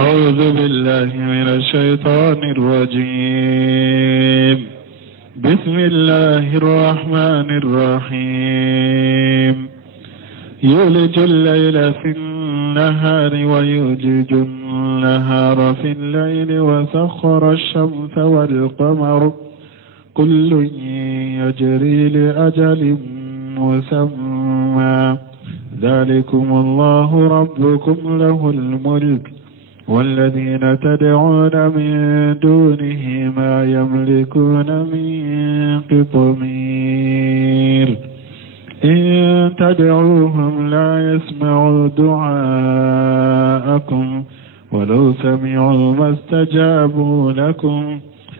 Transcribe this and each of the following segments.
أعوذ بالله من الشيطان الرجيم. بسم الله الرحمن الرحيم. يولج الليل في النهار ويولج النهار في الليل وسخر الشمس والقمر كل يجري لأجل مسمى ذلكم الله ربكم له الملك والذين تدعون من دونه ما يملكون من قطمير إن تدعوهم لا يسمعوا دعاءكم ولو سمعوا ما استجابوا لكم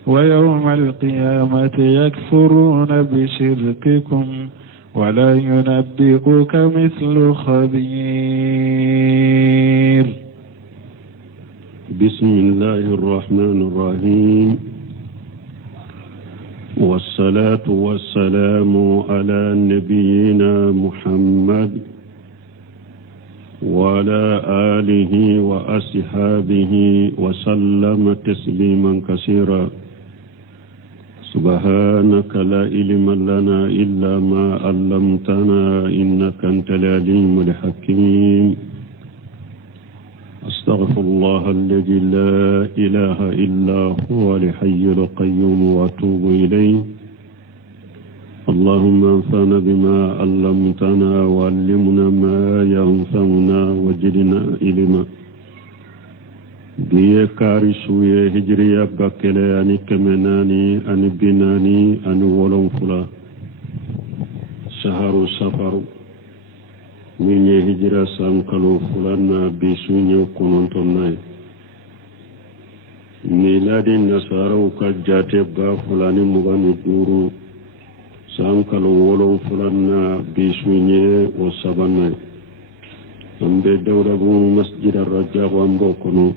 ويوم القيامة يكفرون بشرككم ولا ينبئك مثل خبير. بسم الله الرحمن الرحيم والصلاة والسلام على نبينا محمد وعلى آله وأصحابه وسلم تسليما كثيرا. سبحانك لا علم لنا إلا ما علمتنا إنك أنت العليم الحكيم. أستغفر الله الذي لا إله إلا هو الحي القيوم وأتوب إليه. اللهم انفعنا بما علمتنا وعلمنا ما ينفعنا وزدنا علما. biye kari suye hijriya bakele ani kemenani ani binani ani wolonfula saharu safaru minye hijra sankalo fulana bisunye konontonnay miladi nasara ka jate ba fulani mugani duru sankalo wolonfulana bisunye o sabanay ambe dawra bu masjid ar-rajab ambo kono.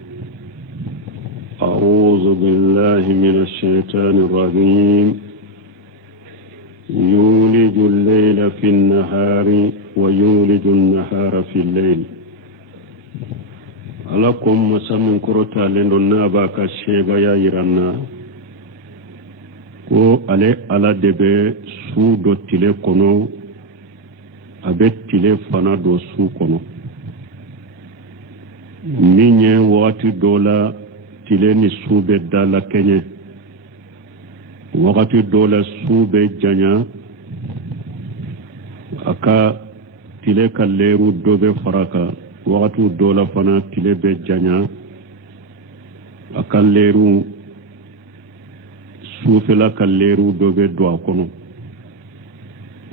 أعوذ بالله من الشيطان الرجيم. يولج الليل في النهار ويولج النهار في الليل. ألكم مسامن كروتا لندنا باكا شيبا يا يرانا ko ale ala debe su do tile kono abe tile fana do su kono minye wati dola tile ni sube dala kenye wakati dola sube janya aka tile kalleru dobe faraka wakati dola fana tile be janya aka leru sufela kalleru dobe do akono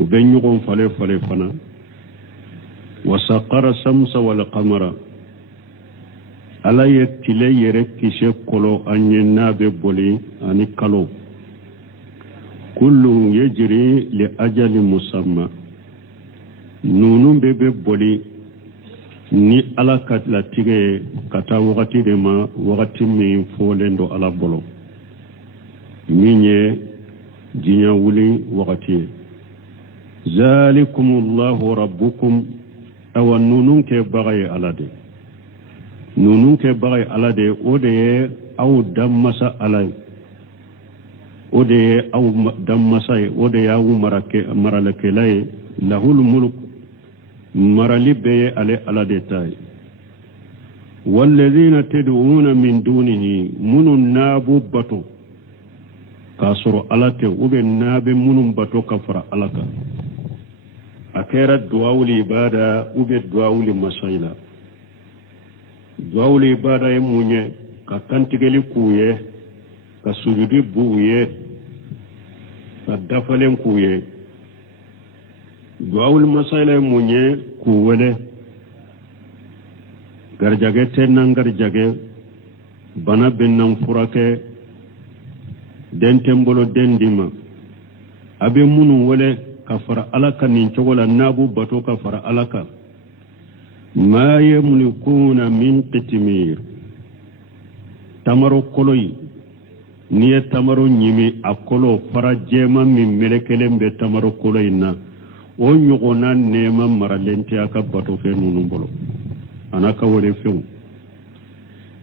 ube nyugon fale fana wasaqara samsa wal qamara ala ye tile yere kishe kolo anye nabe boli ani kalo kullu yajri li ajali musamma nunu bebe boli ni ala katla tige kata wakati de ma wakati min folendo ala bolo minye jinya wuli wakati zalikumullahu rabbukum awa nunun ke bagaye alade nunun ke bagay alade ode aw damasa alay ode aw damasa ode ya maralake lay lahul mulk maralibe ale alade tay walladhina tad'una min dunihi munun nabu batu kasoro alate ube nabe munun batu kafara alaka akera duawul ibada ube duawul masaila duawul ibada ye munye ka kantigeli kuye ka sujudi buye ka dafalen kuye duawul masaila munye kuwele garjage tenan garjage bana bennan furake dentembolo dendima abe munu wele ka fara alaka nin cogola nabu bato ka fara alaka ma yamlikuna min qitmir tamaro koloyi niye tamaro nyimi akolo fara jema min melekelembe tamaro koloyi na o nyogona nema maralenti aka bato fe nunu bolo anaka wole few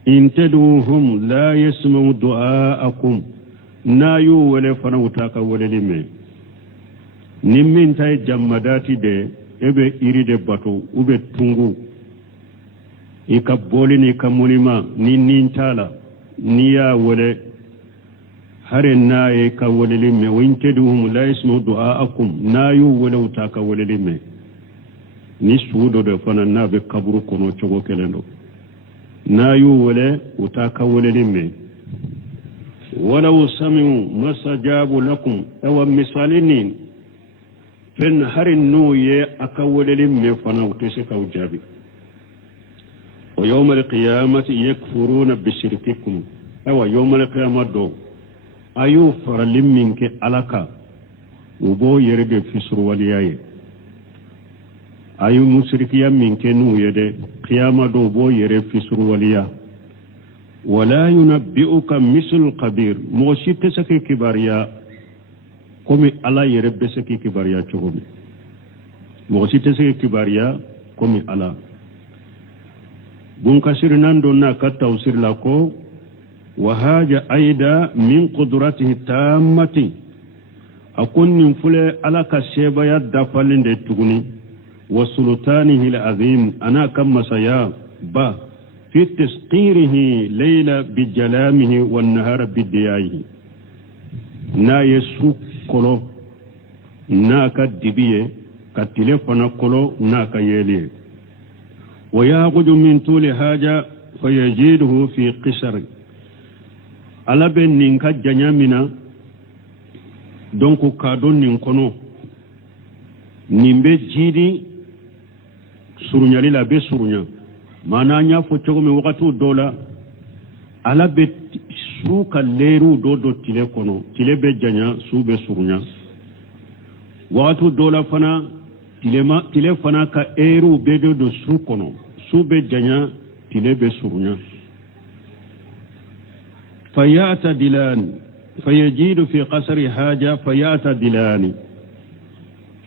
in tad'uhum la yasma'u du'aakum nayu wala fana utaka wala lime nimmin tay jammadati de ebe iride bato ube tungu ika bolini kamunima ninnin tala niya wala hare naye ka wala lime wa in tad'uhum la yasma'u du'aakum nayu wala utaka wala lime ni suudo de fana nabe kaburu kono chogo kelendo nayu wala utaka wala lime ولو سمعوا ما استجابوا لكم أو مثالين فإن هر النوية أكول لهم فنو تسكوا جابي ويوم القيامة يكفرون بشرككم أو يوم القيامة دو أيو فرلم منك ألكا وبو يرد في سروالياي أيو مشركيا منك نوية دي قيامة دو بو يرد في سروالياي ولا ينبئك مثل الخبير موشي تسكي كباريا كومي الله يرب سكي كباريا تشومي موشي تسكي كباريا كومي الله بون كسر ناندونا كتوسير لاكو وهاجا ايدا من قدرته التامه اكون نفل على كشيبا يدفلن دي تغني وسلطانه العظيم انا كما سيا با في تسقيره ليلة بجلامه والنهار بديائه نا يسوق كلو نا كدبيه كتلفنا كلو نا كيليه ويأخذ من طول حاجة فيجده في قصر على بن نينكا جنيامنا دونكو كادون نينكونو نيمبي جيدي سرنيا للا بي سرنيا mana nya fo cogo me wakatu dola ala be su ka leru do tile kono tile be janya su be surunya wakatu dola fana tile fana ka eru be do su kono su be janya tile be surunya fayata dilani fayajidu fi qasri haja fayata dilani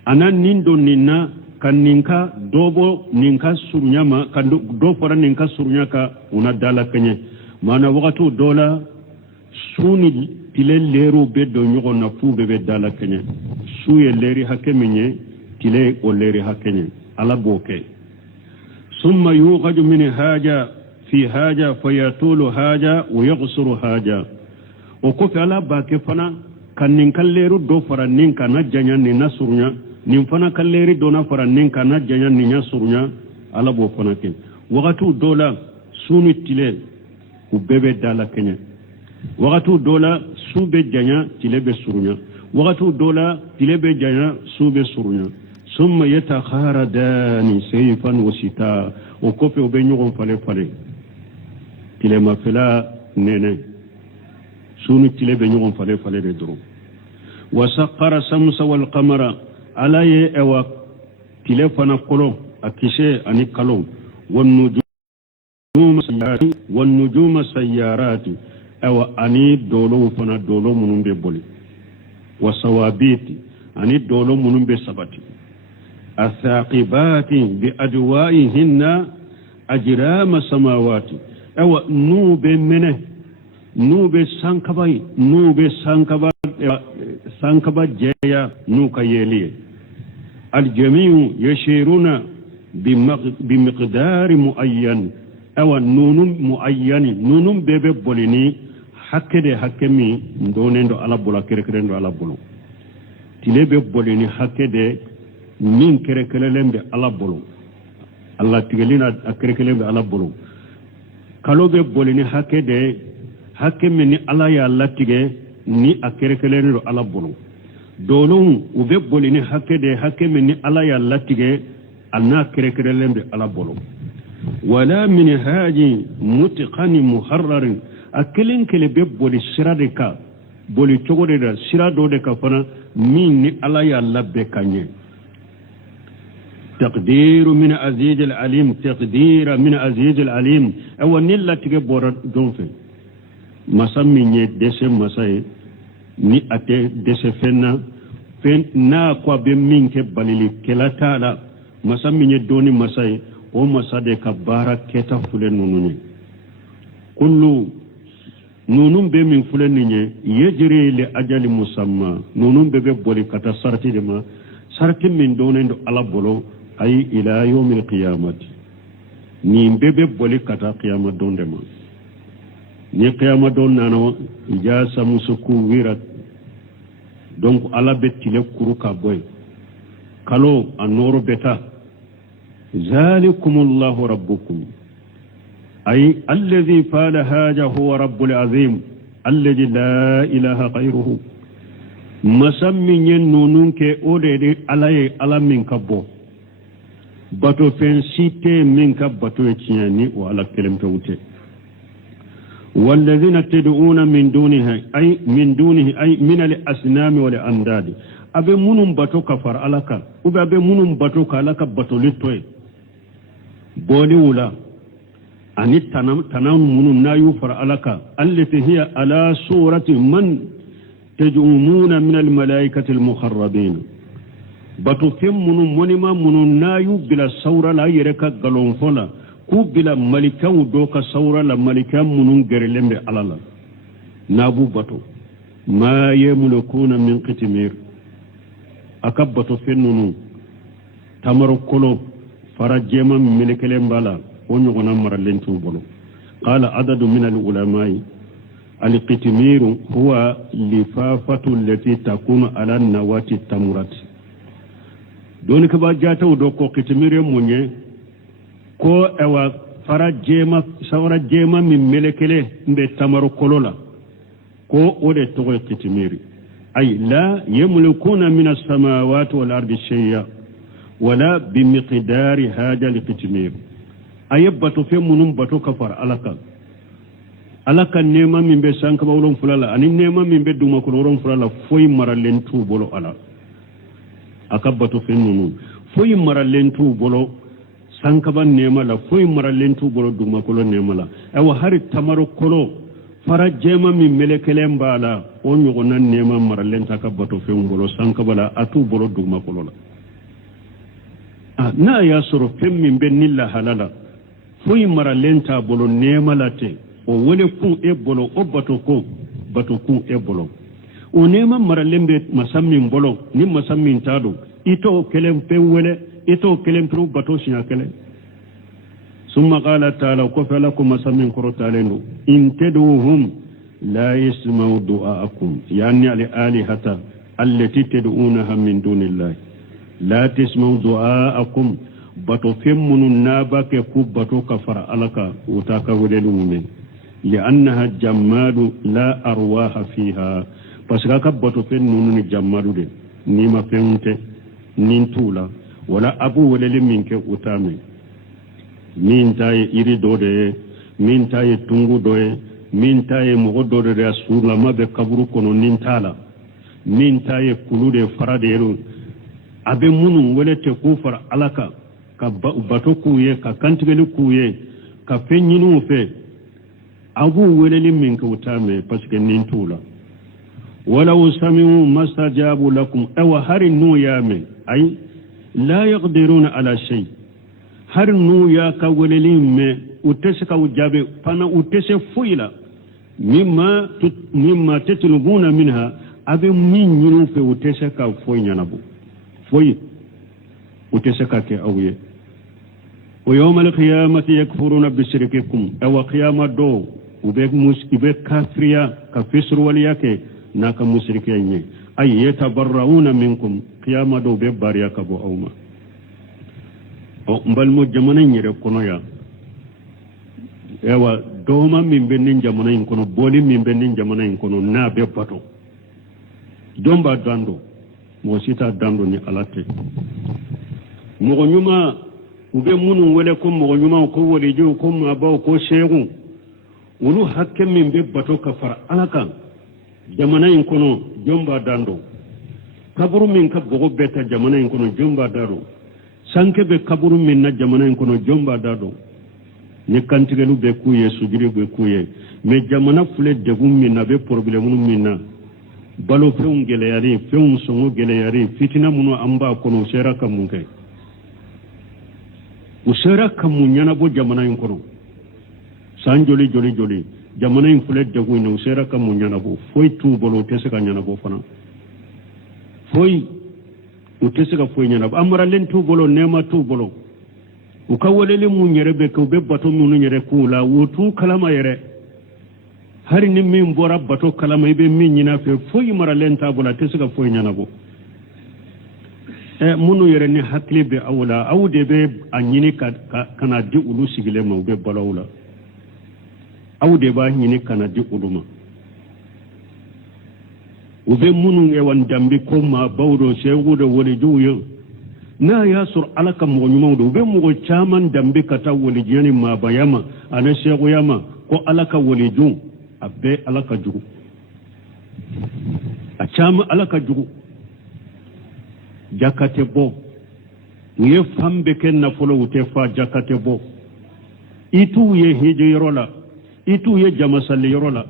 anan nindo ninna kan ninka dobo ninka surunyama kan do fara ninka surunyaka una dala kenye mana wakatu dola suni tile leru bedo nyogo na fu be dala kenye suye leri hakemenye tile o leri hakenye ala boke summa yuqadu min haja fi haja fayatulu haja wa yaghsuru haja o ko ala bake fana kan ninka leru do fara ninka na janya ni na surunya nin fana kalleri dona fara nin kana janya ni nya surunya ala bo fana ken wakatu dola sunu tile ku bebe dala kenya wakatu dola sube janya tile be surunya wakatu dola tile be janya sube surunya summa yatakharadani sayfan wasita o kope o be nyogon fale tile mafela nene sunu tile be nyogon fale de dro wasaqqara samsa wal qamara alaye ewa tilefana kolo akishe ani kalo wannujuma sayyarati ewa ani dolo fana dolo munumbe boli wasawabiti ani dolo munumbe sabati athaqibati bi adwaihinna ajrama samawati ewa nube mene nube sankaba jeya nuka yeliye الجميع يشيرون بمقدار معين أو نون معين نون بيبي بوليني حكده حكمي دونندو على بولا كركرندو على بولو تلي بي بوليني حكده من كركللم بي على بولو الله تيغلينا كركللم بي على بولو كالو بي بوليني حكده حكمي ني الله يا الله تيغي ni akerekelendo ala bolo dolon ube bolini hakke men ni ala ya latige alna kerekelendo ala bolo wala min haji mutqani muharrar akelin kele be boli siradeka boli chogode da sirado de ka fana min ni ala ya labbe kanye تقدير من عزيز العليم تقدير من عزيز العليم او نلاتike bora donfe masamminye dese masay ni ate dese fenna fen na kwa be minke balili kelatala masamminye doni masay o masade ka bara keta fule nununi kullu nunum be min fulani nye yajri li ajali musamma nunum be boli kata sarti de ma sarti min donendo ala bolo ay ila yawmil qiyamati ni bebe boli kata qiyamah donde ma ni qiyamah don nano ja samusuku wirat donc ala betile kuruka boy kalo anoro beta zalikumullahu rabbukum ay alladhi fala haja huwa rabbul azim alladhi la ilaha ghayruhu masammi nyen nonun ke odede alaye alamin kabbo bato fen site min ka bato tiani wa ala kelem tawte والذين تدعون من دونه أي من الأصنام والأنداد أبي منهم باتو كفر ألك أبي منهم باتو كالك باتو لتوي بولي ولا أني تنام منهم نا يفر ألك التي هي على صورة من تدعون من الملائكة المخربين باتو فم منهم ونما منهم نا يبلا صورة لا يركا غلون فلا ku bila malikaw do ka sawra la malikam munun gerelembe alala nabu bato ma yamlukuna min qitmir akabbato fennunu tamaru kolo farajema melekele mbala wonyo gona maralen tu bolo qala adadu min al ulama al qitmir huwa lifafatu allati takunu ala nawati tamurat doni ka ba jataw do ko qitmir munye ko ewa fara jema sawra jema min melekele mbe tamaru kolola ko ode to qitmiri ay la yamlukuna min as-samawati wal ardi shay'a wala bimiqdari hada al-qitmir ayabatu fe munum batu kafar alaka nema min be sanka bawlon fulala ani nema min be duma ko ron fulala foy maralen tu bolo ala akabatu fe munum foy maralen tu bolo sankaban nema la foy maralen tu bolo duma ko nema la awa hari tamaro kolo fara jema mi melekele mbala o nyugo nan nema maralen takabato fe bolo sankabala atu bolo duma ko la na ya soro fem min benilla halala foy maralen ta bolo nema la te o wole ku e bolo o bato ku e bolo o nema maralen be masammin bolo ni masammin tado ito kelem pe wele ito kelem pro bato sinya kele summa qala ta'ala kufa lakum masamin qurtalenu in tad'uhum la yasma'u du'aakum yani al alihata allati tad'unaha min dunillahi la tasma'u du'aakum bato femunu nabake ku bato kafara alaka utaka wudelu mumen li'annaha jammadu la arwaha fiha pasaka bato fennunu ni jammadu de ni ma fente nin tula wala abu wala minke utame min taye iri dode min taye tungu doye min taye mogo dode de asura mabe kaburu kono nin tala min taye kulude faraderu abe munu wala te ku far alaka ka bato kuye ka kantigeli kuye ka fenyinu fe abu wala minke utame parce que nin tula wala usamiu mastajabu lakum aw harinu yame ay لا يقدرون على شيء هر نو يا كوللين مي وتسكا وجابي فانا وتسه فويلا مما تطلبون منها ابي من ينو في وتسكا فوينا نبو فوي وتسكا كي اويه ويوم القيامه يكفرون بشرككم او قيامه دو وبك مسكبه كافريا كفسر ولياك ناك مشركين ay yatabarrauna minkum qiyama do be bariya kabo awma o mbal mo jamana nyere kono ya ewa doma min benin jamana in kono boli min benin jamana in kono na be pato domba dando mo sita dando ni alate mo nyuma ube munu wele ko mo nyuma ko wole jo ko ma ba ko shegu wulu hakke min be bato kafara alaka jamana in kono jomba dando kaburu min ka bogo beta jamana in kono jomba dado sanke be kaburu min na jamana in kono jomba dado ne kantigelu be kuye sujiri be kuye me jamana fule degum min na be problème min na balo feun gele yari feun songo gele yari fitina muno amba kono sera kamunke usera kamunyana bo jamana in kono san joli jamana in fule dagu ina usera ka mun yanabo foi tu bolo tese ka yanabo fana foi utese ka foi yanabo amara len tu bolo nema tu bolo ukawalele mun yerebe ko be bato mun yere kula wotu kalama yere hari ni min bora bato kalama ibe min yina fe foi mara len ta bola tese ka foi yanabo munu yere ni hakli be awla awde be anyini kana di ulu sigile ma be balawla awde ba nyini kana di uluma ube munu ewan dambi ko ma bawdo shewudo woni juyo na ya sur alaka mo nyuma do ube mo chaman dambi kata woni jeni ma bayama ana shewu yama ko alaka woni ju abbe alaka ju a chama alaka ju jakate bo ye fambe ken na folo ute fa jakate bo itu ye hije yorola itu ye jamasali yorola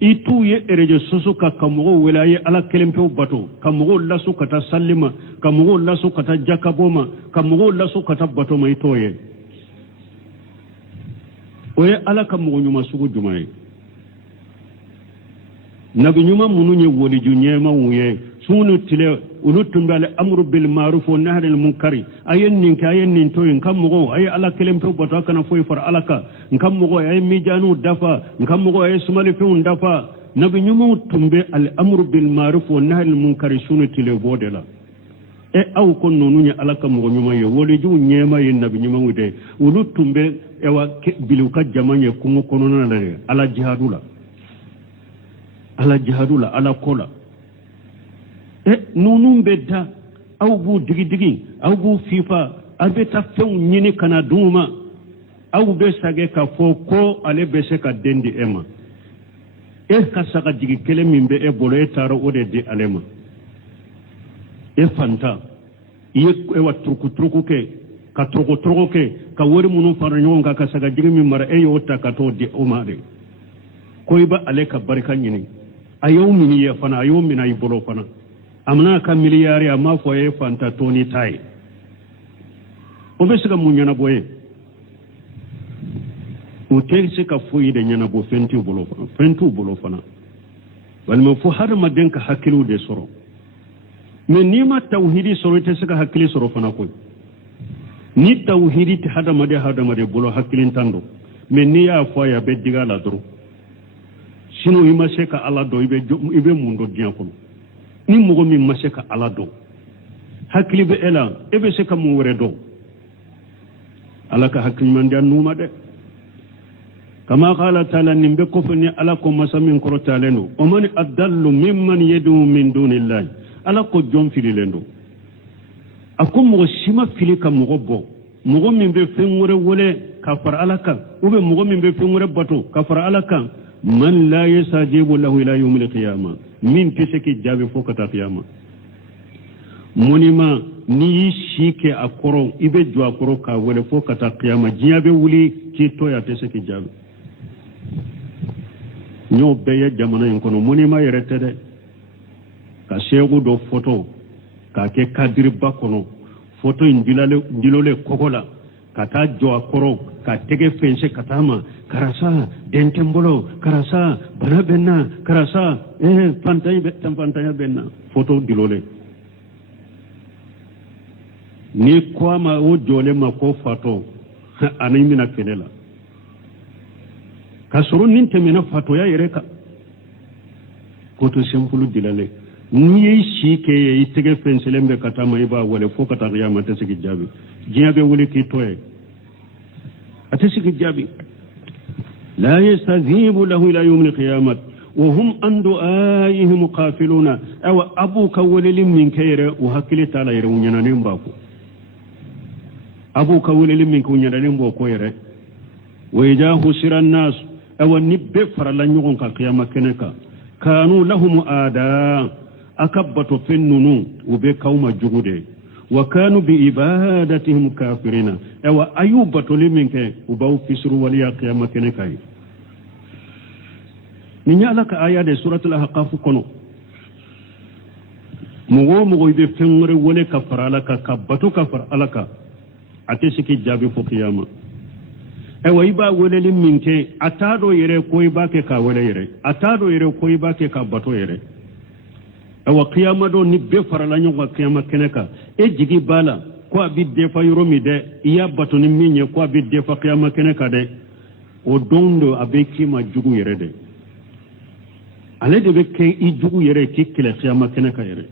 itu ye ereje susu ka kamugo wilaye ala kelempe bato kamugo lasu kata sallima kamugo lasu kata jakaboma kamugo lasu kata bato mai toye oye ala kamugo nyuma sugu jumaye nabi nyuma mununye woli junyema uye sunu tile ulutumbale amru bil ma'ruf wa nahy anil munkari ayen nin toyin kamugo ay ala kelempe bato kana foy far alaka nkammugo ay mijanu dafa nkammugo ay sumali fi dafa nabi nyumu tumbe al amru bil ma'ruf wa nahy anil munkari sunu tile bodela aw kon nonunya alaka mugo nyuma ye woli ju nyema ye nabi nyuma wude ulu tumbe ewa biluka jamanye kungo konona la ala jihadula ala kola nunum bedda aw bu digi aw bu fifa abeta few nyini kana duma aw be sage ka foko ale be se ka dendi ema ka saka digi kele mimbe bolo taro ode de alema fanta wa truku ke ka truku ke ka wori munu fara nyonga ka saka digi mi mara yota ka to de omade koyba ale ka barka nyini ayo mini ya fana ayo mina ibolo fana amna ka miliyari amma fo fanta toni tai o be saka munyana boye o tense ka foyi de nyana bo fentu bolo fana walma fu har maden ka hakilu de soro men ni ma tauhidi soro te saka hakili soro fana ko ni tauhidi te hada made bolo hakilin tando men ni ya fo ya be diga la dro sino ima seka ala do ibe mundo dian ko ni mugo mi maseka ala do hakili be ela ebe seka mu wore do alaka hakili man dan numa de كما قال تعالى نبكفني ألاكم مسامين كرتالنو ومن أدل ممن يدعو من دون الله ألاكم جون في لندو أكون مغشما في لك مغبو مغمين بفنور ولا كفر ألاكا وب مغمين بفنور بطو كفر ألاكا من لا يستجيب له إلى يوم القيامة من تسكي جاب فوق القيامة منما ni shike akoro ibe jo akoro ka wele fo kata qiyama jiabe wuli ki to ya tese ki jabe nyo beye jamana en kono monima yerete de ka shegu do photo ka ke kadiri bakono photo indilole kokola kata jo akoro ka tege fense katama karasa dentembolo karasa banabenna karasa pantaya benna photo dilole ni kwama o jole ma ko fato anay mina kelela kasuru ninte mina fato ya yereka koto sempulu dilale ni shike ye itege fenselembe katama iba wale fo kata riyama tesiki jabi jiabe wole ki toye atesiki jabi la yastajibu lahu ila yawm alqiyamah wa hum an du'aihim qafiluna aw abuka walil min kayra wa hakili taala yere wunyana nimbako abu kawulil min ko nyadalen bo ko yere wayjahu siran nas aw nibbe farala nyugon ka qiyama keneka kanu lahum ada akabatu finnunu ube kauma jugude wa kanu bi ibadatihim kafirina aw ayubatu liminke ubaw fisru waliya qiyama keneka ni nyala ka aya de suratul ahqaf kono mugo ibe fengore wole ka farala ka kabatu ka faralaka ate siki jabi fo qiyama ewa iba weleli minke atado yere ko iba ke ka wele yere atado yere ko iba ke ka bato yere ewa qiyama do ni be farala nyoga qiyama keneka e jigi bala ko abi defa yoromi de iya bato ni minye ko abi defa qiyama keneka de o dondo abe kima jugu yere de ale de be ke i jugu yere ki kile qiyama keneka yere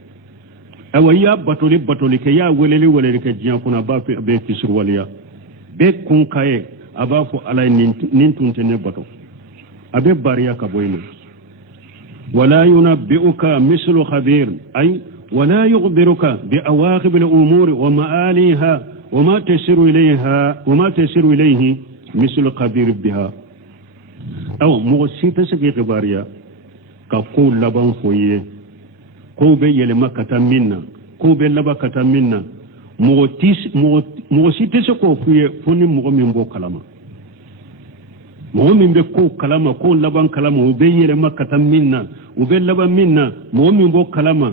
ewa iya batoli ke ya weleli ke jiya kuna ba be kisur waliya be kun kaye aba fo alay nin tunte ne bato abe bariya ka boyno wala yunabbi'uka mislu khabir ay wala yukhbiruka bi awaqib al-umur wa ma'aliha wa ma tasiru ilayhi mislu khabir biha aw mo sita sege bariya ka ko laban foye ko be yele makata minna ko be labakata minna mo sita se ko fuye foni mo min bo kalama mo min be ko kalama ko laban kalama o be yele makata minna o be laban minna mo min bo kalama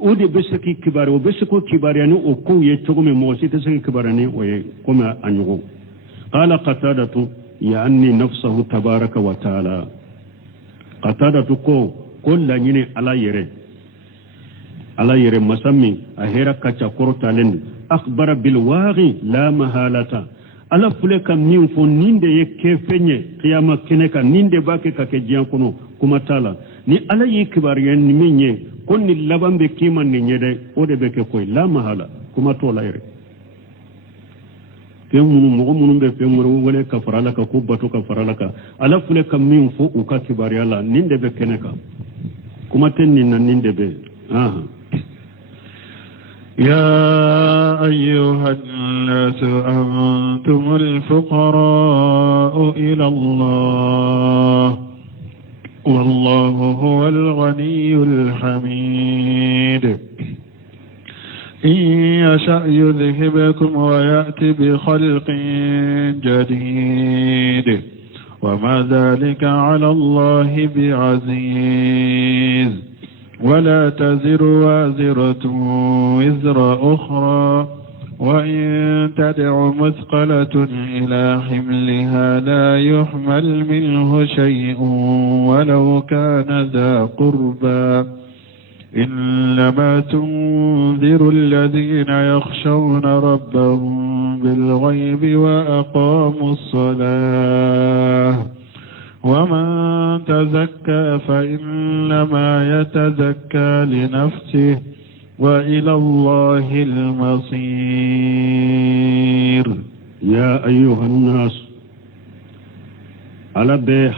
o de be saki kibare o be sako kibare ani o ko ye togo me mo sita se kibare ni o ye ko ma anyugo qala qatadatu ya anni nafsuhu tabaraka wa taala qatadatu ko la nyine ala yere masami ahera kacha korotalen akhbara bil waghi la mahalata ala fule kam min fo ninde ye kefenye qiyama keneka ninde bake ka ke jian kono kuma tala ni ala yi kibar yen ni minye konni labambe kiman ni nyede o de beke koy la mahala kuma to la yere ken munu be fe muru wala ka farala ka kubatu ka farala ka ala fule kam min fo u ka kibar yalla ninde be keneka kuma tenni nan ninde be aha يا أيها الناس أنتم الفقراء إلى الله والله هو الغني الحميد إن يشأ يذهبكم ويأتي بخلق جديد وما ذلك على الله بعزيز ولا تزر وازرة وزر أخرى وإن تدع مثقلة إلى حملها لا يحمل منه شيء ولو كان ذا قربى إنما تنذر الذين يخشون ربهم بالغيب وأقاموا الصلاة ومن تزكى فإنما يتزكى لنفسه وإلى الله المصير يا أيها الناس على به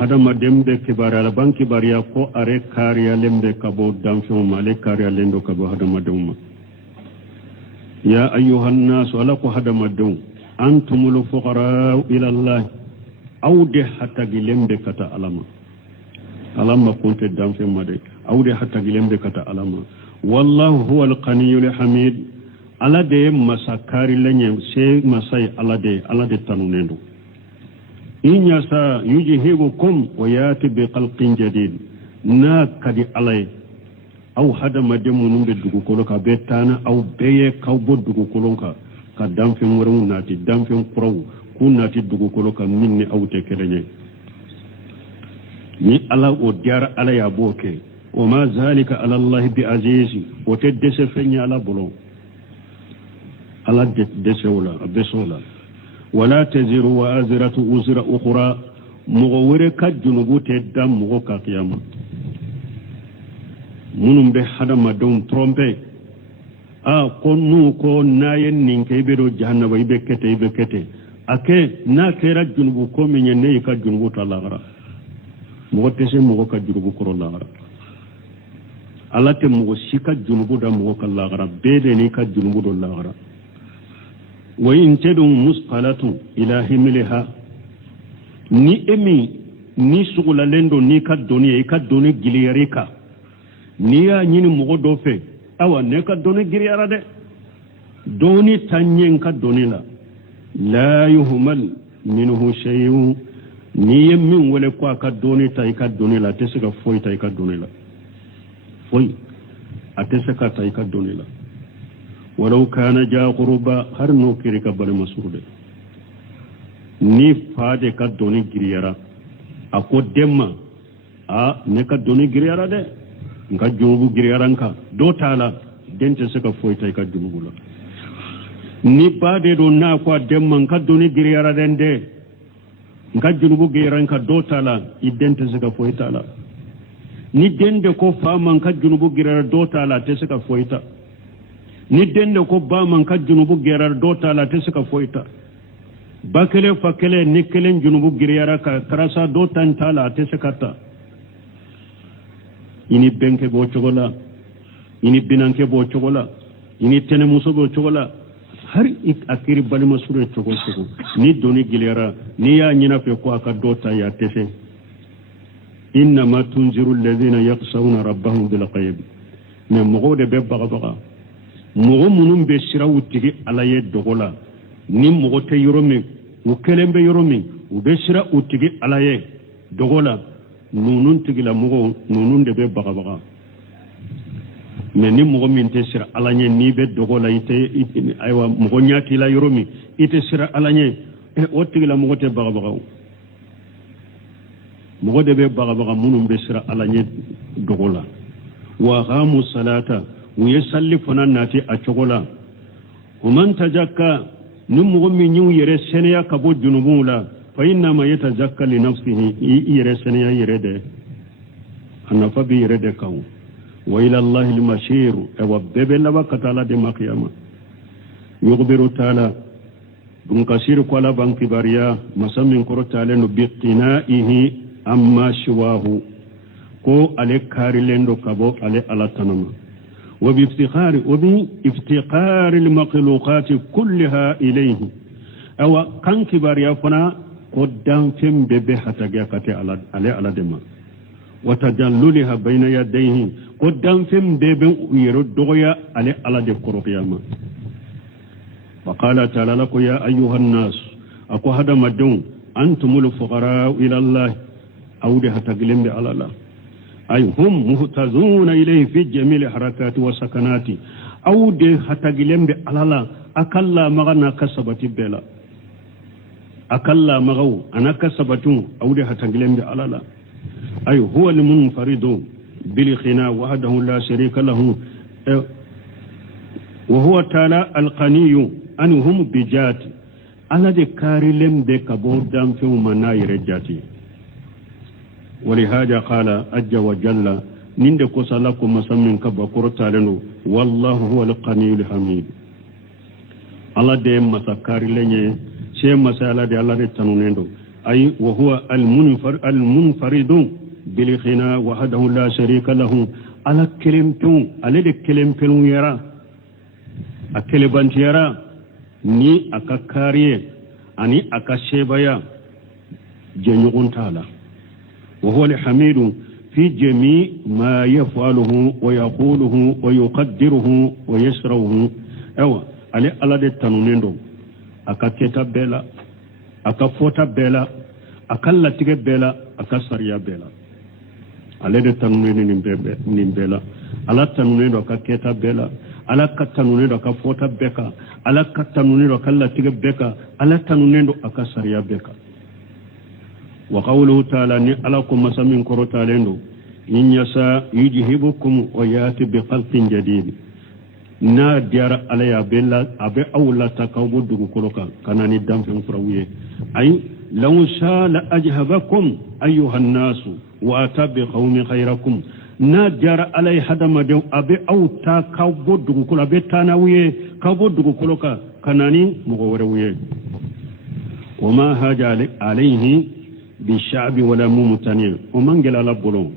هذا ما دمد كبار على بان كبار يكو أري كاريا لمد كبو دامشوم على كاريا لندو كبو هذا ما دوم يا أيها الناس على كو هذا ما دوم أنتم الفقراء إلى الله awde hatta gilembe kata alama kunte damfe made awde hatta gilembe kata alama wallahu huwal qaniyul hamid alade masakari lenye se masai alade tanunendo inya sa yujhibukum wa yati bi qalqin jadid na kadi alay aw hada mademu be dugu kolo ka betana aw beye kaw bo dugu kolonka ka damfe moro nati damfe pro kunati dugu kolo ka minni awte kelenye ni ala o diara ala ya boke o ma zalika ala allah bi aziz o te dese fenya ala bolo ala dese wala abesola wala taziru wa azratu uzra ukhra mugawre ka junubu te dam mugo ka qiyama munum be hadama don trompe a konu ko nayen ninke be do jahannaba ibe kete ake na kera junubu ko menye ne ka junubu ta lagara mo tese mo ka junubu ko lagara alate mo sika junubu da mo ka lagara bede ni ka junubu do lagara wa in tadum musqalatu ila himliha ni emi ni sugula lendo ni ka doni giliyarika ni ya nyini mo do fe awa ne ka doni giliyara de doni tanyen ka doni la la yuhmal minhu shay'un ni yemmin wala ko ka doni tay ka doni la tesika foy tay ka doni la foy atesika tay ka doni la walau kana ja qurba har no kirika bal masude ni faade ka doni giriyara a ko demma a ne ka doni giriyara de nka junubu giriyara nka do tala den te se ka foyta ka junubu la ni baade do na ko demma nka doni giriyara den de nka junubu giriyara nka do tala i den te se ka foyta la ni dende ko fama nka junubu giriyara do tala te se ka foyta ni dende ko bama nka junubu giriyara do tala te se ka foyta bakele fakele ni kelen junubu giriyara ka karasa do tantala te se kata ini benke bo chogola ini binanke bo chogola ini tene muso bo chogola har akiri bali masure chogo ni doni giriyara ni ya nyina fe ko aka do ta ya tefe inna ma tunziru alladhina yaqsawna rabbahum bil qayb ne mogo de be baga mogo munum be sirawu tigi alaye dogola ni mogo te yoromi u kelembe yoromi u be sira u tigi alaye dogola nunun tigi la mogo nunun de be baga mais ni mogo min te sira alanye ni be dogola ite aywa mogo nyati la yoromi ite sira alanye o tigi la mogo te baga mogo de be baga munum be sira alanye dogola wa qamu salata u yesalli fana nati a chogola man tajakka ni mogo min yu yere seneya ka bo junubu la fa inna ma yatajakka li nafsihi yere seneya yere de anafa bi yere de kaw wa ila allahi al-mashir wa bebe la bakata de maqiyama yughbiru ta'ala dum kasir ko la banki bariya masamin ko ta'ala no biqtinaihi amma shiwahu ko ale kari lendo kabo ale ala tanama وبافتقار المخلوقات كلها إليه أو كان كبار يفنا قدام فم ببهة جاكتي على دماء وتجللها بين يديه قدام فم ببن يردغيا على دكور قيامة وقال تعالى لك يا أيها الناس أكو هذا مدون أنتم الفقراء إلى الله أو ده تقلم على الله أي هم مهتزون إليه في جميع الحركات والسكنات أو ده هتجلم على الله أكلا مغنا كسبت بلا أكلا مغو أنا كسبتون أو ده هتجلم على الله أي هو المنفرد بالغنى وحده لا شريك له وهو تعالى القني أنهم بجات على ذكر لم بكبور دام في مناير جاتي ولهذا قال أج وجل نند كسلكم مسمن كبكرت لنو والله هو القني الحميد الله دم مسكار لني شيء مسألة دي الله تنونندو أي وهو المنفرد بالغنى وحده لا شريك له على كلمتون على كلمتون يرى أكلبان يرى ni akakariye ani akashebaya jenyugun taala وهو الحميد في جميع ما يفعله ويقوله ويقدره ويسره أو على الله التنونيندو أكاكيتا بلا أكافوتا بلا أكالا تيجي بلا أكاسريا بلا على التنونيندو نيمبلا على التنونيندو أكاكيتا بلا على التنونيندو أكافوتا بكا على التنونيندو أكالا تيجي بكا على التنونيندو أكاسريا بكا وقوله تعالى ألكم مسامين كروتا لندو إن يسا يجهبكم وياتي بخلق جديد نا ديار عليا بلا أبي أولا تكوبو دوكو كروكا كان ندام في مفروية أي لو شاء لأجهبكم أيها الناس وأتى بقوم خيركم نا ديار علي هذا مدو أبي أو تكوبو دوكو كروكا أبي تاناوية كوبو دوكو كروكا كان مغوروية وما هاجا عليه بالشعب ولا ممتنع ومن قال على بلون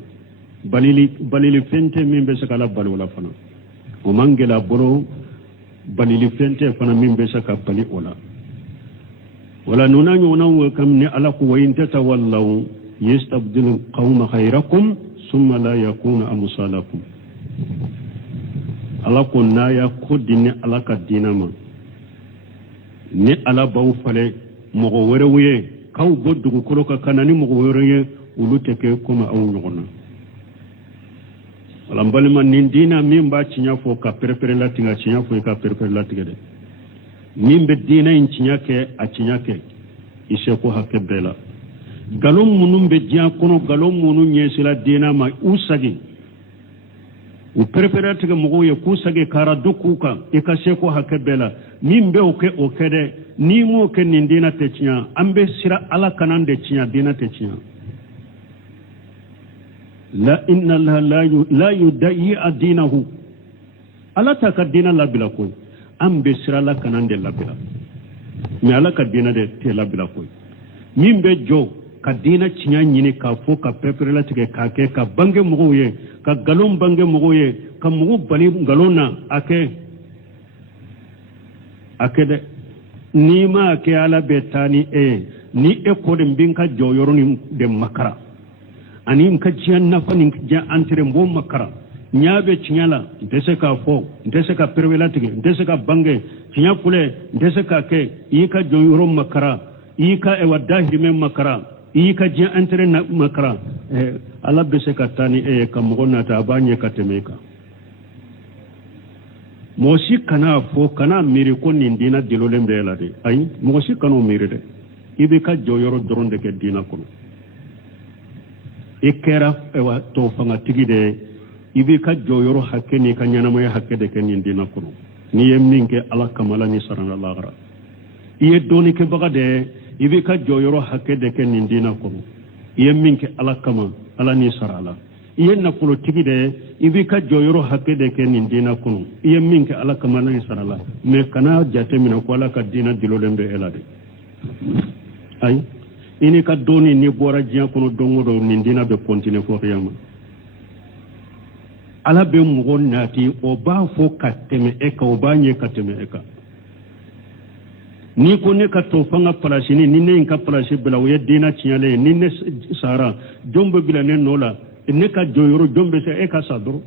balili fente min be saka la bali wala fana o mangela boro balili fente fana min be saka bali wala wala nuna nyona kam ni ala ku wayinta tawallaw yastabdilu qawma khayrakum thumma la yakuna amsalakum ala ko naya ko dinne ala ka dinama ni ala baw fale mogo were wuye kaw boddu ko ka kanani mogo were ulute ke kuma aw nyona wala mbalima nin dina min ba cinya fo ka perpere la tinga cinya fo ka perpere la tigede min be dina in cinya ke a cinya ke iseko hakke bela galon munum be diya kono galon munum nyesila dina ma usagi u preferate ga mogo ye kusage kara dokuka e ka seko hakke bela min be o kede ni mo ke nindina te tinya ambe sira ala kanan de tinya dina te tinya la inna la yudai adinahu ala ta ka dina labila koy ambe sira la kanan de labila mi ala ka dina de te labila koy min be jo ka dina tinya nyini ka fo ka prepare tige ka ke ka bange mogo ye ka galon bange mogo ye ka mogo bali galona ake de ni ma ke ala betani ni e ko de binka joyoro ni de makara ani ka jiyan na fani ja antre mbo makara nyaabe chinyala ndese ka fo ndese ka perwela tige ndese ka bange chinya pule ndese ka ke yi ka joyoro makara yi ka e wadahiri men makara yi ka jiyan antre na makara ala bese ka tani ka mogo na ta banye ka temeka mosi kana fo kana miri ko nin dina dilolen be la de ay mosi kana miri de ibe ka joyoro doronde ke dina kono ikera ewa to fanga tigi de ibe ka joyoro hakke ni ka nyana moy hakke de ke nin dina kono ni yemmin ke ala kamala ni sarana lagra iye doni ke baga de ibe ka joyoro hakke de ke nin dina kono yemmin ke ala kama ala ni sarala iye nafolo tigi de ibi ka joyoro hakke de ke nin dina kono iye min ke ala kamala ni sarala me kana jate mina ko ala ka dina dilolen be elade ay ini ka doni ni bora jiya kono dongo do nin dina be continue fo yama ala be mugo nati o ba fo kateme e ka o ba nye kateme e ka ni ko ne ka to fanga place ni ne ka place bela o ye dina tiale ni ne sara jombe bila ne nola ne ka joyoro jombe se e ka sa doro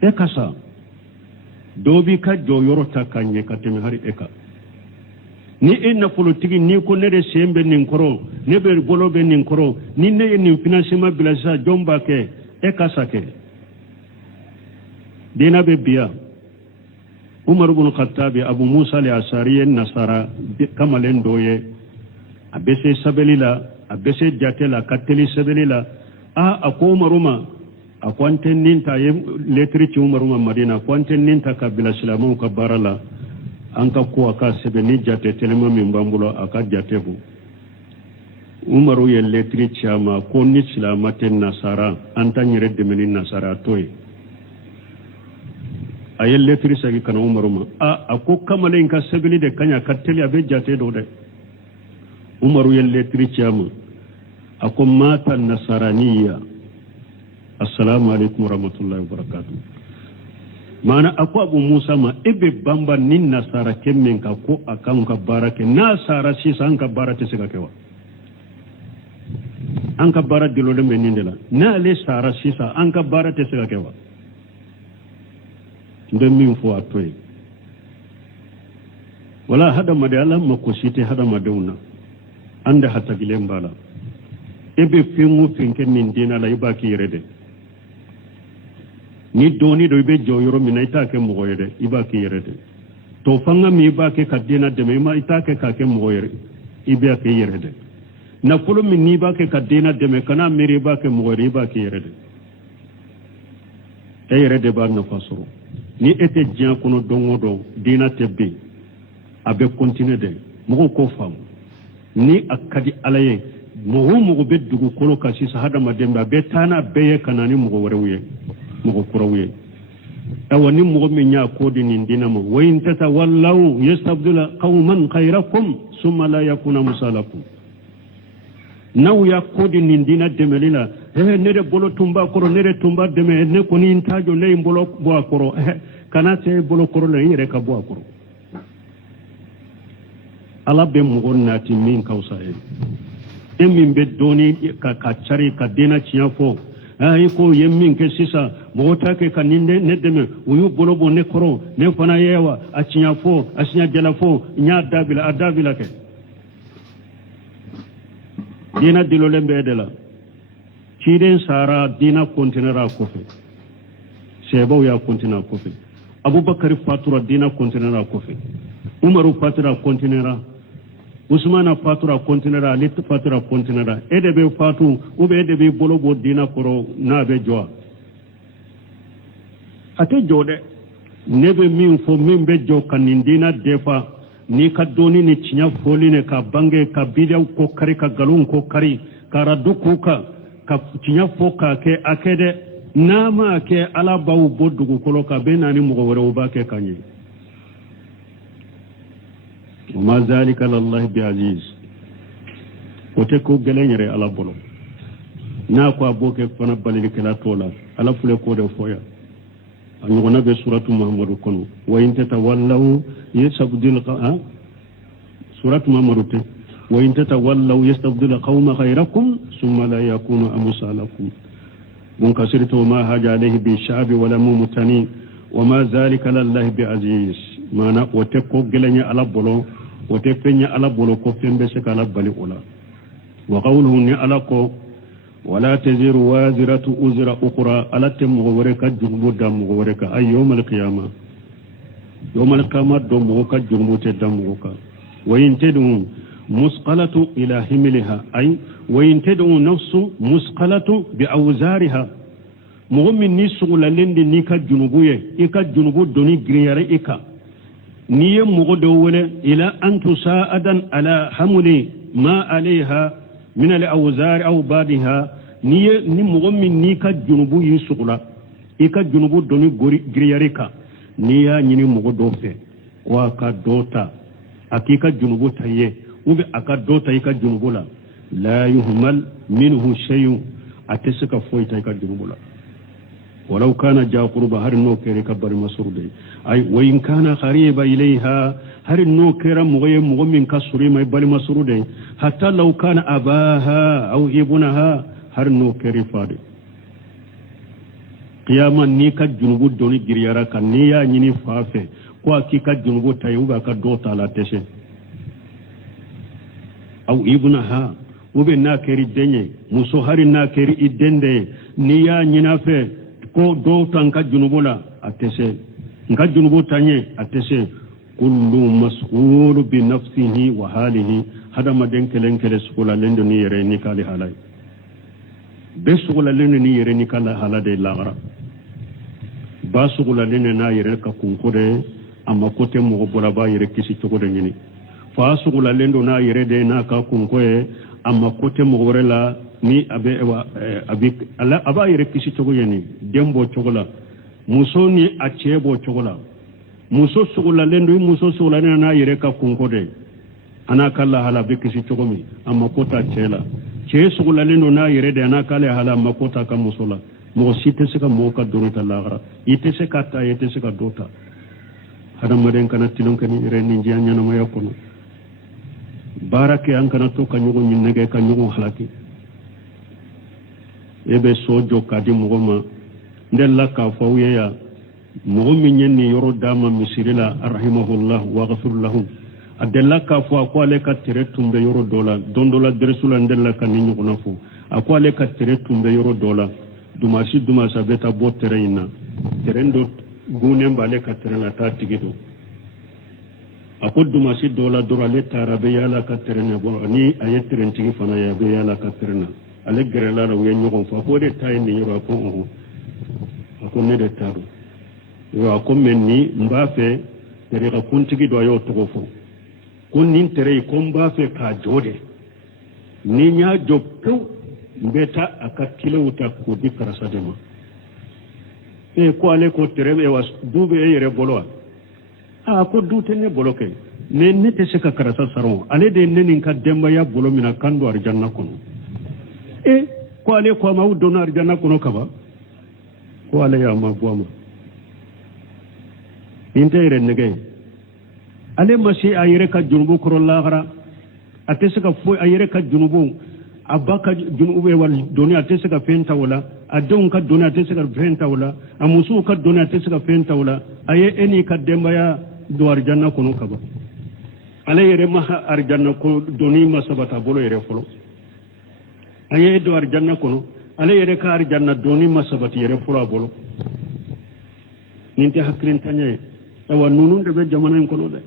e ka sa dobi ka joyoro ta kanye ka teme hari e ka ni e na politiki ni ko ne de sembe nin koro ne be bolo be nin koro ni ne ni financement bila sa jomba ke e ka sa ke dina be biya Umar ibn Khattab Abu Musa al-Ashari nasara kamalen doye abese sabelila abese jatela kateli sebelila ako maruma akwanten ninta ye letri ci umaruma madina akwanten ninta kabila islamu ka barala anka ko aka sebeni jate telema min bambulo aka jatebu umaru ye letri ci ama ko ni islamaten nasara anta nyire de menin nasara toy ayel letri sagi kana umaruma ako kamalen ka sebeli de kanya kateli abe jate do de umaru ye letri ci ama ako mata nasaraniya assalamu alaikum warahmatullahi wabarakatuh mana ako Abu Musa ma ebe bamba nin nasara kemmen ka ko akan ka barake nasara si san ka barate se ka kewa an ka bara dilole men nindela na le sara si sa an ka barate se ka kewa ndem min fo atoy wala hada madala makosite hada maduna ande hatta gilembala ebe fingu finke min dina la iba ki yerede ni doni do be joyoro min ita ke mo yede iba ki yerede to fanga mi iba ke kadina de me ma ita ke ka ke mo yere iba ke yerede na polo min ni ba ke kadina de me kana miri ba ke mo yere iba ki yerede e yerede ba na fasoro ni ete jian kono dongo do dina tebbe abe continue de mo ko fam ni akadi alaye mogo be dugu kolo kasi sahada mademba be tana beye kanani mogo warewye mogo kurawye awani mogo menya kodi ni ndina mo wa in tatawallaw yastabdil qauman khayrakum thumma la yakuna musalakum naw ya kodi ni ndina demelila nere bolo tumba koro nere tumba deme ne koni intajo lay bolo bo akoro kana te bolo koro le yere ka bo akoro ala be mogo nati min kausa min be doni ka chari ka dina chiafo ko yemmin ke sisa mota ke kaninde ne deme uyu bolobo ne koro ne fana yewa a chiafo a sinya jalafo nya adabila ke dina dilole mbedela chiden sara dina kontinera kofe sebo ya kontinera kofe abubakar fatura dina kontinera kofe umaru fatura kontinera usmana fatura kontinera lit fatura kontinera ede be fatu ube ede be bolo bo dina koro na be joa ate jode nebe min fo min be jo kanin dina defa ni ka doni ni cinya foli ne ka bange ka bidiyaw ko kari ka galun ko kari ka raddu ko ka cinya fo ka ke akede nama ke ala baw bodugo kolo ka be nani mo wore o ba ke kanye وما ذلك لله بعزيز وتكو غلنيري على بولو ناكو ابوك فنا بالي كلا تولا على فله كود فويا ان نبي سوره محمد كنو وان تتولوا يستبدل سوره محمد وان تتولوا يستبدل قوم غيركم ثم لا يكون امثالكم منكسرت وما هاج عليه بالشعب ولا ممتني وما ذلك لله بعزيز ما نا وتكو غلني على بولو وتفني على بولو كفن بسك على بالي أولا وقوله ني على كو ولا تزر وازرة أزر أخرى ألا تمغورك جنبو دمغورك أي يوم القيامة يوم القيامة دمغوك جنبو تدمغوك وإن تدعو مسقلة إلى هملها أي وإن تدعو نفس مسقلة بأوزارها مغمن نسغل لند نيكا جنبوية إيكا جنبو دوني غرياري إيكا نيم مغدوله إلى أن تساعدا على حمل ما عليها من الأوزار أو بعدها ني مغمن نيكا جنوبو يسغلا إيكا جنوبو دوني غرياريكا نيا ني مغدوفه وكا دوتا أكيكا جنوبو تايه وبي أكا دوتا إيكا جنوبو لا يهمل منه شيء أتسكا فويتا إيكا جنوبو ولو كان جاء قرب هر نوكر كبر مسرودي أي وإن كان قريب إليها هر نوكر مغيم مغمن كسري ما يبالي مسرودي حتى لو كان أباها أو ابنها هر نوكر فادي قياما نيكا جنوب دوني جريارا كنيا نيني فافي كوا كيكا جنوب تايوبا كدوتا لا تشي أو ابنها وبي ناكري دنيا مسو هر ناكري إدنده نيا نينافي ko do tanka junubula atese nka junubu tanye atese kullu mas'ul bi nafsihi wa halihi hada maden kelen kele sukula lendo ni yere ni kali halay be sukula lendo ni yere ni kala halade lagara ba sukula lendo na yere ka kunkode amma kote mo bola ba yere kisi tokode ngini fa sukula lendo na yere de na ka kunkoe amma kote mo gorela ni abe ala aba yere kisi togo yani dembo chogola muso ni achebo chogola muso sugula lendo muso sugula na yere ka kunkode ana kala hala be kisi togo mi amma kota chela che sugula lendo na yere de ana kala hala amma kota ka musola mo site se ka mo ka donita lagra ite se ka ta ite se ka dota hada maden kana tilon kani reni njanya na mayo kono barake an kana to ka nyugo nyinnege ka nyugo halaki ebe sojo kadi mugoma ndella ka fawye ya mugumi nyenni yoro dama misirila rahimahullah wa ghafir lahu adella ka fo akwale ka teretumbe yoro dola dondola dresula ndella ka ninyu kuna fo akwale ka teretumbe yoro dola dumasa beta bo terena terendo gune mbale ka terena ta tigido akod dumasi dola dorale tarabe yala ka terena bo ni ayetren tigi fana ya be yala ka terena ale gerela la wuya ñogon fa ko de tay ni yoro ko ko ne de taru yo ko men ni mbafe tere ka kuntigi do yo to fo kon nin tere ko mbafe ka jode ni nya joppu mbeta akakile uta ko di karasa dema e ko ale ko tere e was dube e yere bolo a ko dute ne bolo ke ne te se ka karasa saron ale de nenin ka demba ya bolo mina kando arjanna kono e ko ale ko ma udona arjanna kono kaba ko ale ya ma buama intere nege ale masi ayere ka junubu koro lagara atese ka fo ayere ka junubu abaka junubu wal doni atese ka fenta wala adon ka doni atese ka fenta wala amusu ka doni atese ka fenta wala aye eni ka demba ya do arjanna kono kaba ale yere ma arjanna ko doni masabata bolo yere folo aye do arjanna kono ale yere ka arjanna doni masabati yere folo bolo ninte hakrin tanye awa nunun de be jamana en kono de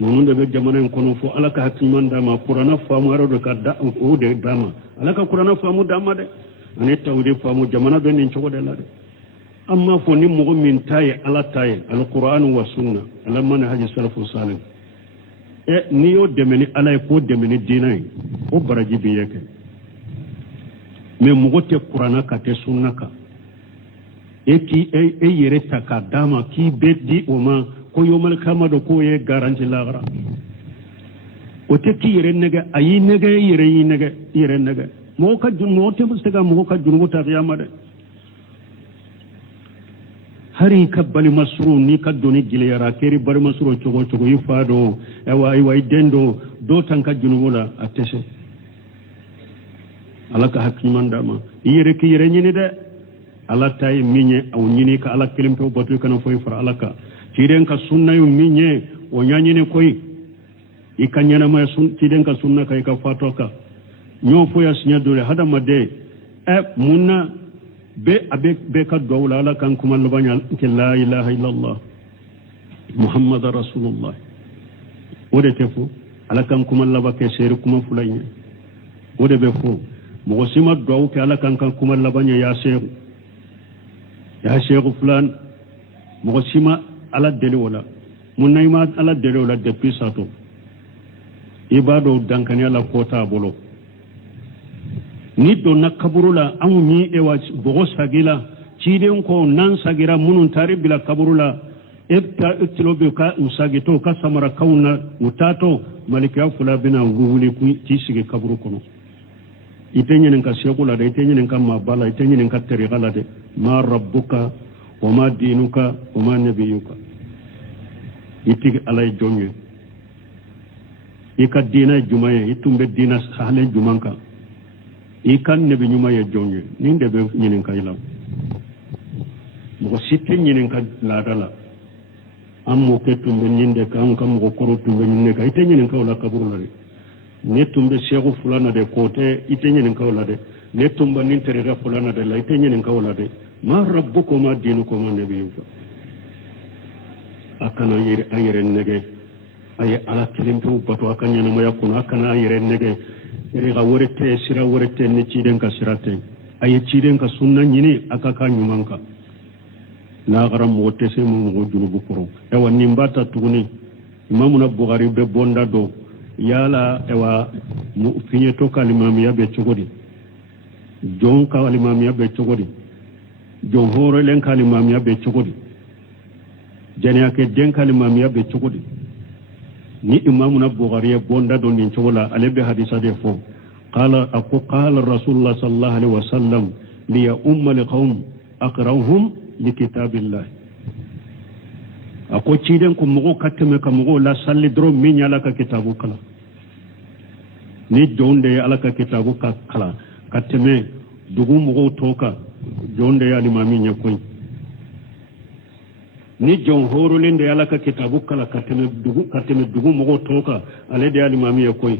nonu de be jamana en kono fo alaka hakiman dama qur'ana famu arado ka da o de dama alaka qur'ana famu dama de ani tawde famu jamana be nin chogo de la de amma fo ni mo min taye ala taye alquran wa sunna ala man haji salafu salih ni yo demeni ala ko demeni dinay o baraji bi yake me mo te qur'ana ka te sunna ka ki yere taka dama ki beddi o ma ko yomal kamado ko ye garanti lagra o te ki yere nega ayi nega yere nega mo ka junno te mustaga mo ka junno ta yamade hari ka bali masru ni ka doni gilera keri bali masru chogo yifado ewa dendo do tanka junno la atese alaka hakiman dama yere ki yere nyini de ala tay minye aw nyini ka ala kelimto batu kana foy far alaka tiden ka sunna yu minye o nyanyine koy ikanyana ma sun tiden ka sunna kay ka fatoka nyo foya sinya dole hada made munna be ka dawla ala kan kuma lubanya la ilaha illallah muhammadar rasulullah wode tefu ala kan kuma labake seri kuma fulanya wode be fu mo sima daw ke ala kan kuma labanya ya sheikh fulan mo sima ala deli wala munayma ala deli wala depuis sato ibado dankani ala kota bolo ni do nakaburula amu ni ewa bogo sagila ciden ko nan sagira munun tari bila kaburula ebta utilobe ka usagito ka samara kauna utato malika fula bina wuhuli ku tisige kaburu kono itenyen ka shekula de itenyen ka mabala itenyen ka terigala de ma rabbuka wa ma dinuka wa ma nabiyuka itig alay jonye ika dina jumaye itumbe dina sahale jumanka ikan nabi nyumaye jonye ninde be nyinin ka ilaw mo sitte nyinin ka ladala ammo ke tumbe nyinde ka am kam ko koro tumbe nyinde ka itenyen ka wala kaburu la de ne tumbe shegu fulana de kote itenyen ka wala de ne tumba nin terega fulana de la itenyen ka wala de ma rabbukum ma dinukum ma nabiyuka akana ayere nege ay ala kilimtu bato akanya na moya kuna akana ayere nege ere ga worete sira worete ne ciden ka sirate ay ciden ka sunna nyini akaka nyumanka na garam wote se mo go junubu koro ewa nimbata tuguni imamuna bukhari be bonda do yala ewa mu finye to kalimamiya be chogodi jon ka kalimamiya be chogodi jon horo len kalimamiya be chogodi janiya ke den kalimamiya be chogodi ni imamuna bukhari bonda do nin chogola alebe hadisa de fo qala rasulullah sallallahu alaihi wasallam li ya ummal qaum aqrahum li kitabillah ako ciden ko mo kateme ka mo la salli dro min yala ka kitabu kala ni jonde ala ka kitabu ka kala kateme dugu mo toka jonde ya limami nyakoy ni jon horo lende ala ka kitabu kala kateme dugu mo toka ale de limami yakoy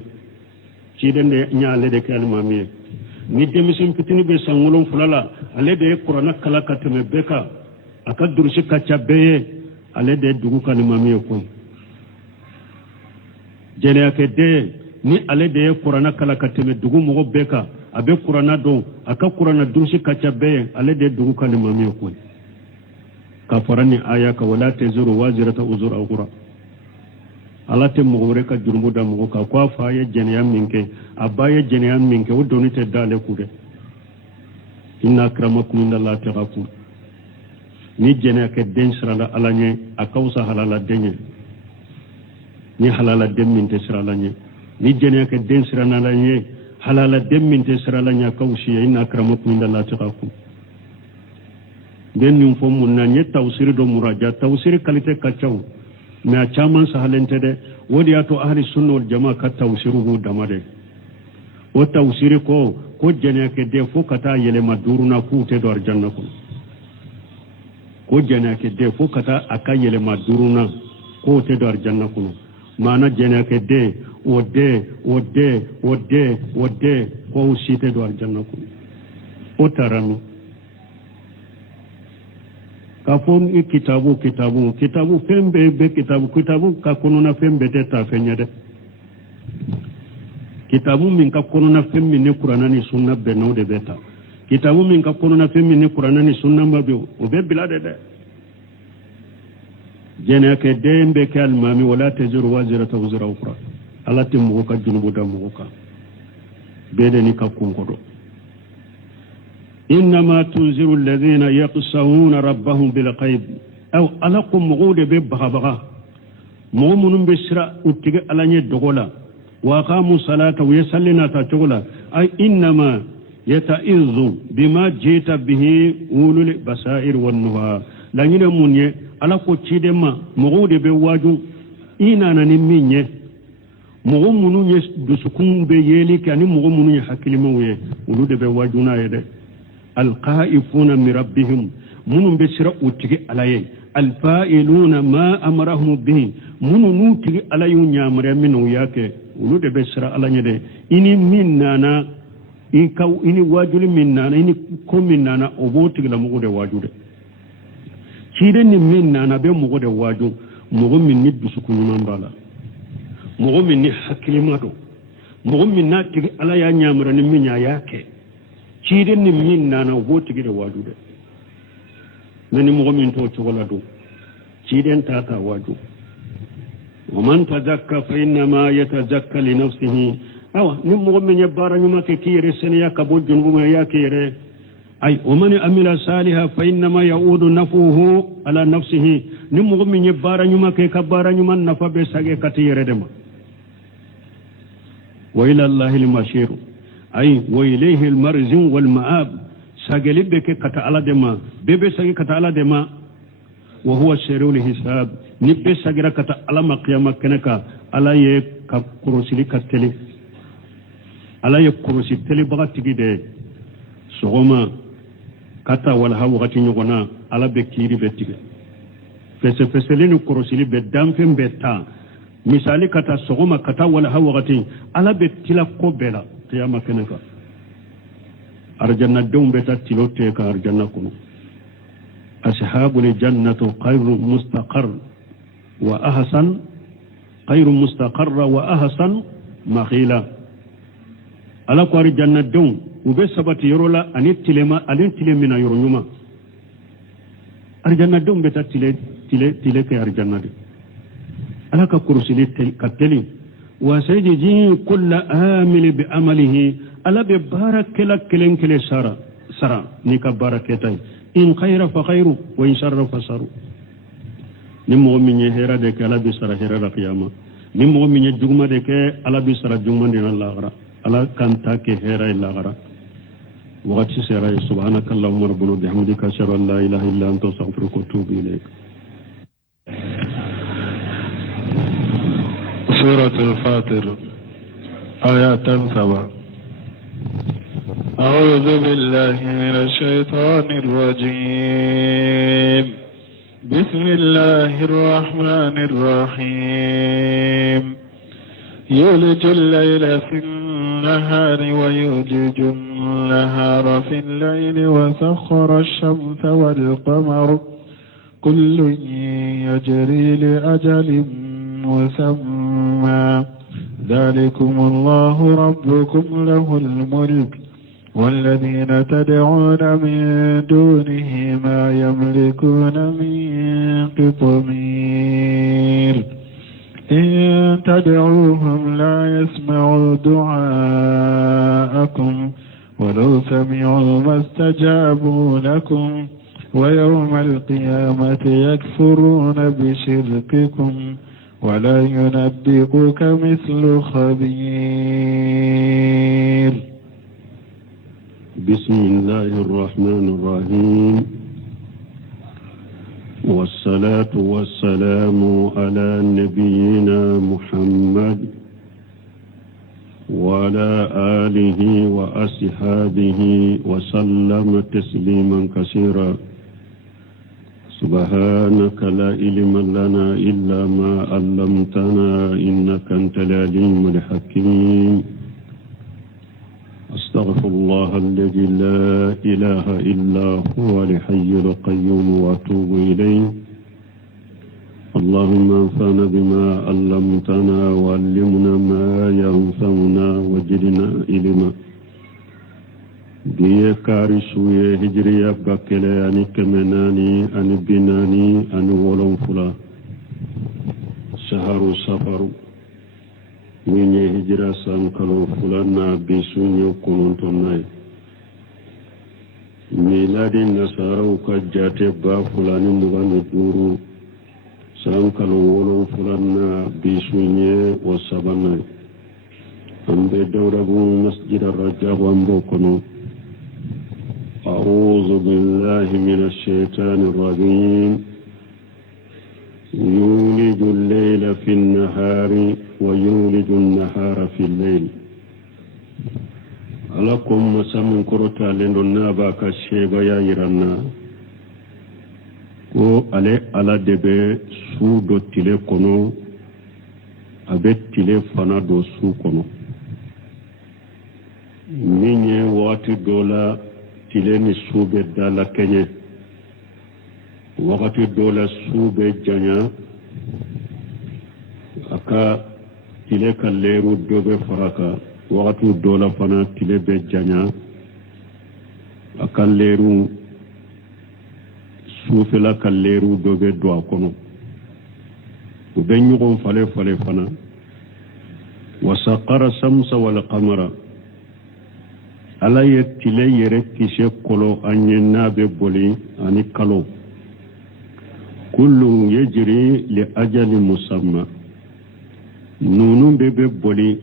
ciden de nyaale de kalimami ni demisim pitini be sangolon fulala ale de qur'ana kala kateme beka aka dursi kacha beye ale de dugu kalimami yakoy jene ake de ni ale de qur'ana kala kateme dugu mo beka abe qur'ana do aka qur'ana dursi kacha beye ale de dugu kalimami yakoy kafarani aya ka wala tazuru wazirata uzur aghura alate mogore ka jurmu da mogo ka kwa fa ye jenya minke abaye jenya minke o doni te dale kude inna akramakum indallahi taqakum ni jenya ke den sirala alanye akausa halala denye ni halala dem minte sirala nye ni jenya ke den sirala alanye halala dem minte sirala nya kaushi inna akramakum indallahi taqakum den nim fo mun na nye tawsir do muraja tawsir kalite kachaw me a chaman sahalente de wodi ato ahli sunna wal jamaa ka tawsiru damade o tawsir ko jene ke de fo kata yele maduruna ku te do arjanna ko jene ke de fo kata aka yele maduruna ko te do arjanna ko mana jene ke de o de ko usite do arjanna ko o tarami كافون كتابو فين بي كتابو كاكونونا فين بتتا فين يده كتابو من كاكونونا فين من القرآن سنة بنو de beta kitabu min ka kono na femmi ni qur'ana ni sunna mabbe o be bilade de jena ke dembe ke almami wala tajiru wazirata wazira ukhra ala timu ka junubu da mu ka bede ni ka kunkodo inma tunziru alladhina yaqsawuna rabbahum bil ghaib aw alakum mugude be baga mu'minun bisra utige alanye dogola wa qamu salata wa yasallina ta togola ay inma يتئذ بما جيت به أولو البصائر والنهى لأنه مني على كتشيد ما مغود بواجو إنا ننمي مغو منو يسكن بيلي كان مغو منو يحكي لمويه ولود بواجونا يده القائفون من ربهم منو بسرع وتجي عليه الفائلون ما أمرهم به منو نوتجي عليه نعمر منو ياك ولود بسرع على يده إني مننا ini wajuli minnana ini ko minnana o boti la mugo de wajude cide ni minnana be mugo de waju mugo min ni dusuku nyuma bala mugo min ni hakilimato mugo min na tigi ala ya nyamra ni minya yake cide ni minnana o boti de wajude nani mugo min to chogola do cide tata waju ومن تزكى فإنما يتزكى لنفسه awa ni mogo men yabara nyuma ke kire seniya kabul junbu ya kire ay ومن عمل صالحا فإنما يعود نفعه على نفسه ni mogo men yabara nyuma ke kabara nyuma nafa be sage katire dema وإلى الله المشير أي وإليه المرجع والمآب ساجل بك كتا على دما بيبي ساجل كتا على دما وهو سيرو الحساب نبي ساجل كتا على مقيامة كنكا على يكروسلي كتلي على يكروسلي بغتي دي سوما كتا ولا ها وقتي نغنا على بكيري بتيجي فسفسلين كروسلي بدام فين بتا misali kata sogoma kata wala hawagati ala be tila ko bela qiyama keneka arjanna dum beta tilote ka arjanna kuno ashabul jannatu khayru mustaqar wa ahsan khayru mustaqarra wa ahsan makhila ala ko arjanna dum ube sabati yorola anitilema alintilemina yoronyuma arjanna dum beta tile ke arjanna de ألك كرسي كتلي وسيجي كل آمل بأمله ألا ببارك لك كلين كلي سرا نيكا باركتاي إن خير فخير وإن شر فشر نمو من يهرا دك ألا بسرا هرا القيامة نمو من يجمع دك ألا بسرا جمع دين الله غرا ألا كانتاك هرا الله غرا وقت سيرا سبحانك اللهم ربنا بحمدك أشهد أن لا إله إلا أنت أستغفرك وأتوب إليك. سورة الفاطر آيات 7. أعوذ بالله من الشيطان الرجيم. بسم الله الرحمن الرحيم. يولج الليل في النهار ويولج النهار في الليل وسخر الشمس والقمر كل يجري لأجل مسمى ذلكم الله ربكم له الملك والذين تدعون من دونه ما يملكون من قطمير إن تدعوهم لا يسمعوا دعاءكم ولو سمعوا ما استجابوا لكم ويوم القيامة يكفرون بشرككم ولا ينبئك مثل خبير. بسم الله الرحمن الرحيم والصلاة والسلام على نبينا محمد وعلى آله وأصحابه وسلم تسليما كثيرا. سبحانك لا علم لنا إلا ما علمتنا إنك أنت العليم الحكيم. أستغفر الله الذي لا إله إلا هو الحي القيوم وأتوب إليه اللهم انفعنا بما علمتنا وعلمنا ما ينفعنا وزدنا علما biye kari suye hijriya bakkele ani kemenani ani binani ani wolonfula saharu safaru minye hijra sankalo fulana bisunyo konontonai miladi nasaraw ka jate ba fulani mugani duru sankalo wolonfulana bisunye wasabanai ambe dawrabu masjid ar-rajab ambo kono أعوذ بالله من الشيطان الرجيم يولج الليل في النهار ويولج النهار في الليل ألكم مسامن كرتا لندنا باك الشيبا يا يرانا ko ale ala debe su do tile kono abe tile fana do su kono minye wati dola tile ni sube dala kenye wakati dola sube janya aka tile kalleru dobe faraka wakati dola fana tile be janya aka leru sufela kalleru dobe do akono ube nyugon fale fana wasaqara samsa wal qamara ala ye tile yere kise kolo anye nabe boli ani kalo kullu yajri li ajali musamma nunun bebe boli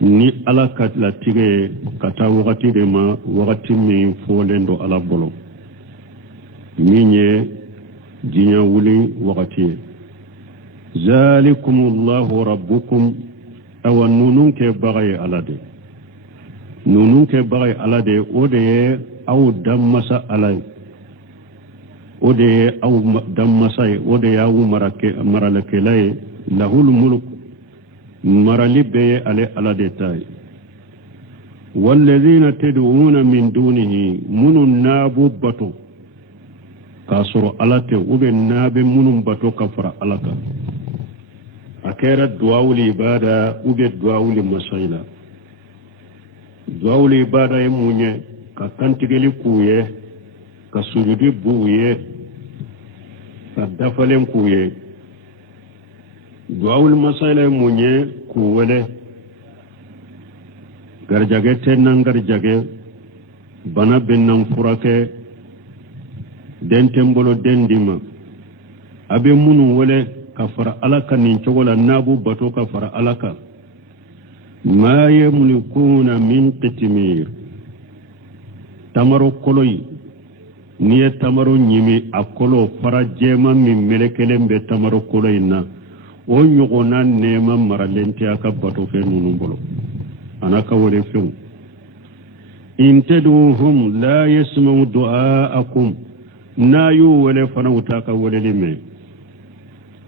ni ala katla tige kata wakati de ma wakati min folendo ala bolo minye jinya wuli wakati zalikumullahu rabbukum awa nunun ke bagaye alade nunun ke bagay alade ode aw dammasa alay ode aw dammasa ode aw maralake lay lahul mulk maralibe ale alade tay walladhina tad'una min dunihi munun nabu bato kasoro alate ube nabe munun bato kafara alaka akera duawul ibada ube duawul masaila duawul ibada ye munye ka kantigeli kuye ka sujudi buye ka dafalen kuye duawul masaila ye munye kuwele garjage tenan garjage bana bennan furake dentembolo dendima abe munu wele ka fara alaka nin cogola nabu bato ka fara alaka ma yamlikuna min qitmir tamaro koloyi niye tamaro nyimi akolo fara jema min melekelembe tamaro koloyi na o nyogona nema maralente aka bato fe nunu bolo anaka wole fe in tad'uhum la yasma'u du'aakum na yu wole fana utaka wole lime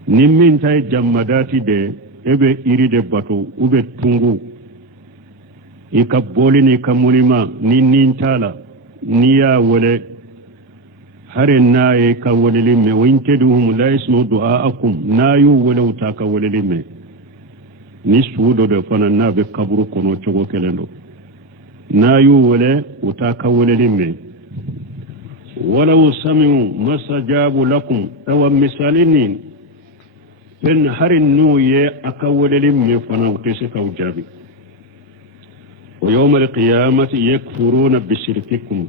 nimmin tay jammadati de ebe iride bato ube tungu ika boli ni kamulima ni nintala niya wole hare naye ka wole lime wa intaduhum la yasmu du'aakum na yu wole utaka wole lime ni suudo de fana nabe kaburu kono chogo kelendo na yu wole utaka wole lime ولو سمعوا ما استجابوا لكم أو مثالين fen harin nu ye akawolelin me fana utese ka ujabi wa yawm al-qiyamati yakfuruna bi shirkikum